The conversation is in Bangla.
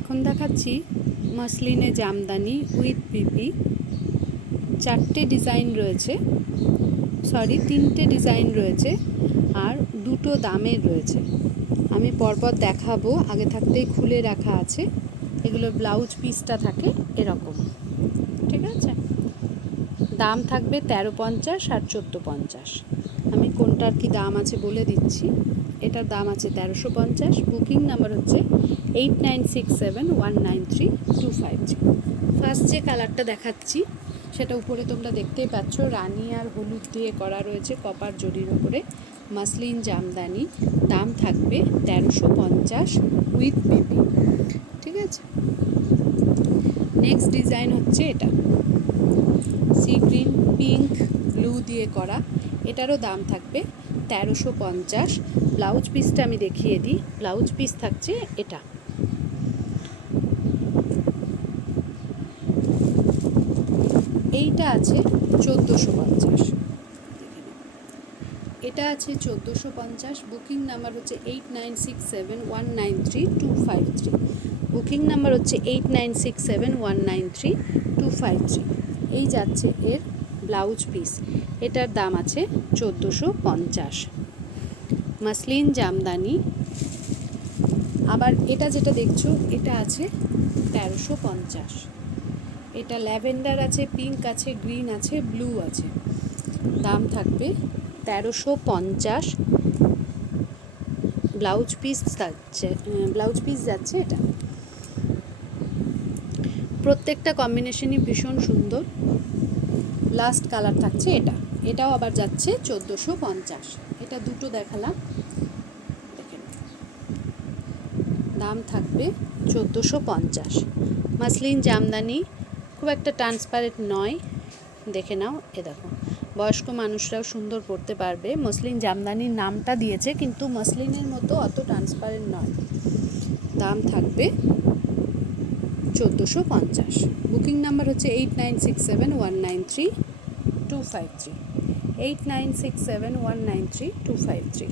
এখন দেখাচ্ছি মসলিনে জামদানি উইথ পিপি। চারটে ডিজাইন রয়েছে, তিনটে ডিজাইন রয়েছে আর দুটো দামের রয়েছে। আমি পরপর দেখাবো, আগে থাকতেই খুলে রাখা আছে। এগুলো ব্লাউজ পিসটা থাকে এরকম, ঠিক আছে। দাম থাকবে 1350 আর 1450। আমি কোনটার কি দাম আছে বলে দিচ্ছি। এটার দাম আছে 1350। বুকিং নাম্বার হচ্ছে 8967193253। ফার্স্ট যে কালারটা দেখাচ্ছি সেটা উপরে তোমরা দেখতেই পাচ্ছ, রানী আর হলুদ দিয়ে করা রয়েছে কপার জরির উপরে, মাসলিন জামদানি। দাম থাকবে 1350 উইথ বেবি, ঠিক আছে। নেক্সট ডিজাইন হচ্ছে এটা, সি গ্রিন পিঙ্ক ব্লু দিয়ে করা। এটারও দাম থাকবে 1350। ব্লাউজ পিসটা আমি দেখিয়ে দিই। ব্লাউজ পিস থাকছে এটা, এইটা আছে 1450। এটা আছে 1450। বুকিং নাম্বার হচ্ছে 8967193253। বুকিং নাম্বার হচ্ছে 8967193253। এই যাচ্ছে এর ব্লাউজ পিস। এটার দাম আছে 1450। মাসলিন জামদানি। আবার এটা যেটা দেখছো এটা আছে 1350। এটা ল্যাভেন্ডার আছে, পিঙ্ক আছে, গ্রিন আছে, ব্লু আছে। দাম থাকবে 1350। ব্লাউজ পিস যাচ্ছে এটা। প্রত্যেকটা কম্বিনেশনই ভীষণ সুন্দর। লাস্ট কালার থাকছে এটা, এটাও আবার যাচ্ছে 1450। এটা দুটো দেখালাম, দেখেন। দাম থাকবে 1450। মাসলিন জামদানি, খুব একটা ট্রান্সপারেন্ট নয়, দেখে নাও। এ দেখো, বয়স্ক মানুষরাও সুন্দর পরতে পারবে। মসলিন জামদানির নামটা দিয়েছে, কিন্তু মসলিনের মতো অত ট্রান্সপারেন্ট নয়। দাম থাকবে 1450। বুকিং নাম্বার হচ্ছে 8967193253। 8967193253।